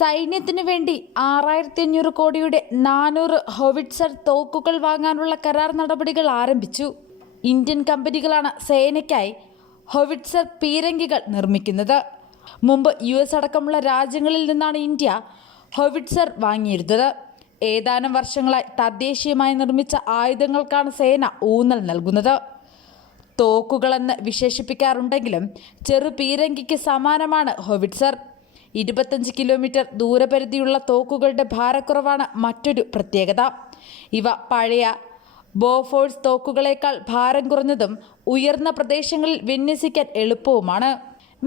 സൈന്യത്തിനു വേണ്ടി 6500 കോടിയുടെ 400 ഹോവിറ്റ്സർ തോക്കുകൾ വാങ്ങാനുള്ള കരാർ നടപടികൾ ആരംഭിച്ചു. ഇന്ത്യൻ കമ്പനികളാണ് സേനയ്ക്കായി ഹോവിറ്റ്സർ പീരങ്കികൾ നിർമ്മിക്കുന്നത്. മുമ്പ് US അടക്കമുള്ള രാജ്യങ്ങളിൽ നിന്നാണ് ഇന്ത്യ ഹോവിറ്റ്സർ വാങ്ങിയിരുന്നത്. ഏതാനും വർഷങ്ങളായി തദ്ദേശീയമായി നിർമ്മിച്ച ആയുധങ്ങൾക്കാണ് സേന ഊന്നൽ നൽകുന്നത്. തോക്കുകളെന്ന് വിശേഷിപ്പിക്കാറുണ്ടെങ്കിലും ചെറു പീരങ്കിക്ക് സമാനമാണ് ഹോവിറ്റ്സർ. 25 കിലോമീറ്റർ ദൂരപരിധിയുള്ള തോക്കുകളുടെ ഭാരക്കുറവാണ് മറ്റൊരു പ്രത്യേകത. ഇവ പഴയ ബോഫോഴ്സ് തോക്കുകളേക്കാൾ ഭാരം കുറഞ്ഞതും ഉയർന്ന പ്രദേശങ്ങളിൽ വിന്യസിക്കാൻ എളുപ്പവുമാണ്.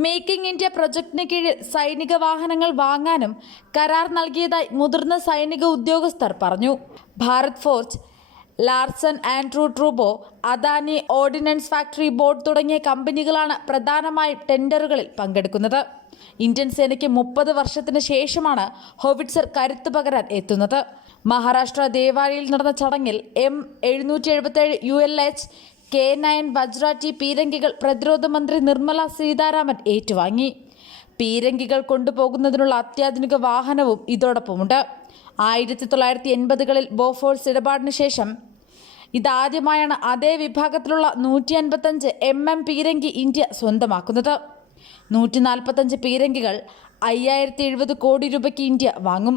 മേക്ക് ഇൻ ഇന്ത്യ പ്രൊജക്ടിന് കീഴിൽ സൈനിക വാഹനങ്ങൾ വാങ്ങാനും കരാർ നൽകിയതായി മുതിർന്ന സൈനിക ഉദ്യോഗസ്ഥർ പറഞ്ഞു. ഭാരത് ഫോർജ്, ലാർസൻ ആൻഡ് ട്രൂബോ, അദാനി ഓർഡിനൻസ് ഫാക്ടറി ബോർഡ് തുടങ്ങിയ കമ്പനികളാണ് പ്രധാനമായും ടെൻഡറുകളിൽ പങ്കെടുക്കുന്നത്. ഇന്ത്യൻ സേനയ്ക്ക് 30 വർഷത്തിന് ശേഷമാണ് ഹോവിറ്റ്സർ കരുത്തു പകരാൻ എത്തുന്നത്. മഹാരാഷ്ട്ര ദേവാലിയിൽ നടന്ന ചടങ്ങിൽ M777 ULH K9 വജ്ര T പീരങ്കികൾ പ്രതിരോധ മന്ത്രി നിർമ്മല സീതാരാമൻ ഏറ്റുവാങ്ങി. പീരങ്കികൾ കൊണ്ടുപോകുന്നതിനുള്ള അത്യാധുനിക വാഹനവും ഇതോടൊപ്പമുണ്ട്. 1980കളിൽ ബോഫോഴ്സ് ഇടപാടിന് ശേഷം ഇതാദ്യമായാണ് അതേ വിഭാഗത്തിലുള്ള 155 mm പീരങ്കി ഇന്ത്യ സ്വന്തമാക്കുന്നത്. 145 പീരങ്കികൾ 5070 കോടി രൂപയ്ക്ക് ഇന്ത്യ വാങ്ങും.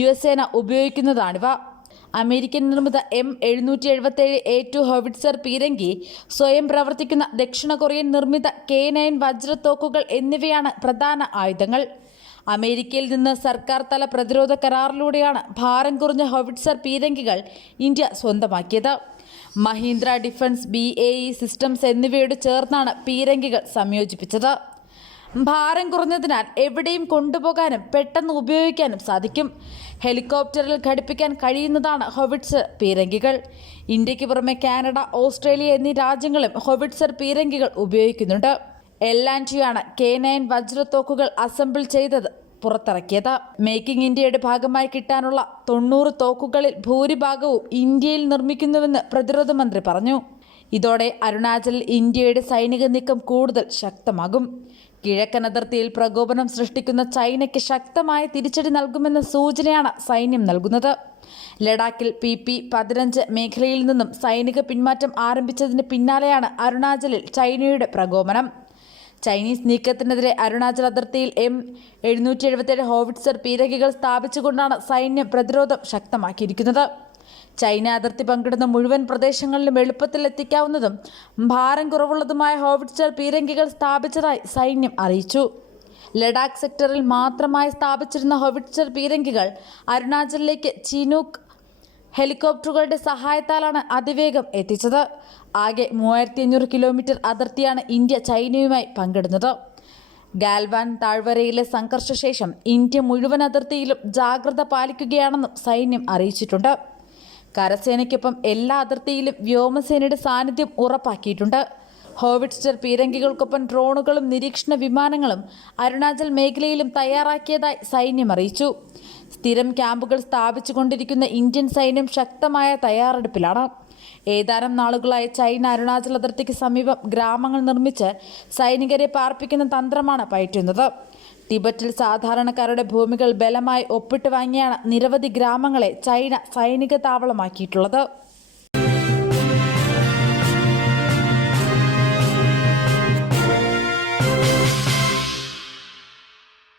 US സേന ഉപയോഗിക്കുന്നതാണിവ. അമേരിക്കൻ നിർമ്മിത M777A2 ഹോവിറ്റ്സർ പീരങ്കി, സ്വയം പ്രവർത്തിക്കുന്ന ദക്ഷിണ കൊറിയൻ നിർമ്മിത K9 വജ്ര തോക്കുകൾ എന്നിവയാണ് പ്രധാന ആയുധങ്ങൾ. അമേരിക്കയിൽ നിന്ന് സർക്കാർ തല പ്രതിരോധ കരാറിലൂടെയാണ് ഭാരം കുറഞ്ഞ ഹോവിറ്റ്സർ പീരങ്കികൾ ഇന്ത്യ സ്വന്തമാക്കിയത്. മഹീന്ദ്ര ഡിഫൻസ്, BAE സിസ്റ്റംസ് എന്നിവയോട് ചേർന്നാണ് പീരങ്കികൾ സംയോജിപ്പിച്ചത്. ഭാരം കുറഞ്ഞതിനാൽ എവിടെയും കൊണ്ടുപോകാനും പെട്ടെന്ന് ഉപയോഗിക്കാനും സാധിക്കും. ഹെലികോപ്റ്ററിൽ ഘടിപ്പിക്കാൻ കഴിയുന്നതാണ് ഹോവിറ്റ്സർ പീരങ്കികൾ. ഇന്ത്യക്ക് പുറമെ കാനഡ, ഓസ്ട്രേലിയ എന്നീ രാജ്യങ്ങളും ഹോവിറ്റ്സർ പീരങ്കികൾ ഉപയോഗിക്കുന്നുണ്ട്. L&T K9 വജ്ര തോക്കുകൾ അസംബിൾ ചെയ്തത് പുറത്തിറക്കിയത്. മേക്കിംഗ് ഇന്ത്യയുടെ ഭാഗമായി കിട്ടാനുള്ള 90 തോക്കുകളിൽ ഭൂരിഭാഗവും ഇന്ത്യയിൽ നിർമ്മിക്കുന്നുവെന്ന് പ്രതിരോധ മന്ത്രി പറഞ്ഞു. ഇതോടെ അരുണാചലിൽ ഇന്ത്യയുടെ സൈനിക നീക്കം കൂടുതൽ ശക്തമാകും. കിഴക്കൻ അതിർത്തിയിൽ പ്രകോപനം സൃഷ്ടിക്കുന്ന ചൈനയ്ക്ക് ശക്തമായ തിരിച്ചടി നൽകുമെന്ന സൂചനയാണ് സൈന്യം നൽകുന്നത്. ലഡാക്കിൽ PP-15 മേഖലയിൽ നിന്നും സൈനിക പിന്മാറ്റം ആരംഭിച്ചതിന് പിന്നാലെയാണ് അരുണാചലിൽ ചൈനയുടെ പ്രകോപനം. ചൈനീസ് നീക്കത്തിനെതിരെ അരുണാചൽ അതിർത്തിയിൽ M777 ഹോവിറ്റ്സർ പീരങ്കികൾ സ്ഥാപിച്ചുകൊണ്ടാണ് സൈന്യം പ്രതിരോധം ശക്തമാക്കിയിരിക്കുന്നത്. ചൈന അതിർത്തി പങ്കിടുന്ന മുഴുവൻ പ്രദേശങ്ങളിലും എളുപ്പത്തിൽ എത്തിക്കാവുന്നതും ഭാരം കുറവുള്ളതുമായ ഹോവിറ്റ്സർ പീരങ്കികൾ സ്ഥാപിച്ചതായി സൈന്യം അറിയിച്ചു. ലഡാക്ക് സെക്ടറിൽ മാത്രമായി സ്ഥാപിച്ചിരുന്ന ഹോവിറ്റ്സർ പീരങ്കികൾ അരുണാചലിലേക്ക് ചിനൂക്ക് ഹെലികോപ്റ്ററുകളുടെ സഹായത്താലാണ് അതിവേഗം എത്തിച്ചത്. ആകെ 3500 കിലോമീറ്റർ അതിർത്തിയാണ് ഇന്ത്യ ചൈനയുമായി പങ്കിടുന്നത്. ഗാൽവാൻ താഴ്വരയിലെ സംഘർഷശേഷം ഇന്ത്യ മുഴുവൻ അതിർത്തിയിലും ജാഗ്രത പാലിക്കുകയാണെന്നും സൈന്യം അറിയിച്ചിട്ടുണ്ട്. കരസേനയ്ക്കൊപ്പം എല്ലാ അതിർത്തിയിലും വ്യോമസേനയുടെ സാന്നിധ്യം ഉറപ്പാക്കിയിട്ടുണ്ട്. ഹോവിറ്റ്സർ പീരങ്കികൾക്കൊപ്പം ഡ്രോണുകളും നിരീക്ഷണ വിമാനങ്ങളും അരുണാചൽ മേഖലയിലും തയ്യാറാക്കിയതായി സൈന്യം അറിയിച്ചു. സ്ഥിരം ക്യാമ്പുകൾ സ്ഥാപിച്ചുകൊണ്ടിരിക്കുന്ന ഇന്ത്യൻ സൈന്യം ശക്തമായ തയ്യാറെടുപ്പിലാണ്. ഏതാനും നാളുകളായി ചൈന അരുണാചൽ അതിർത്തിക്ക് സമീപം ഗ്രാമങ്ങൾ നിർമ്മിച്ച് സൈനികരെ പാർപ്പിക്കുന്ന തന്ത്രമാണ് പയറ്റുന്നത്. ടിബറ്റിൽ സാധാരണക്കാരുടെ ഭൂമികൾ ബലമായി ഒപ്പിട്ട് വാങ്ങിയാണ് നിരവധി ഗ്രാമങ്ങളെ ചൈന സൈനിക താവളമാക്കിയിട്ടുള്ളത്.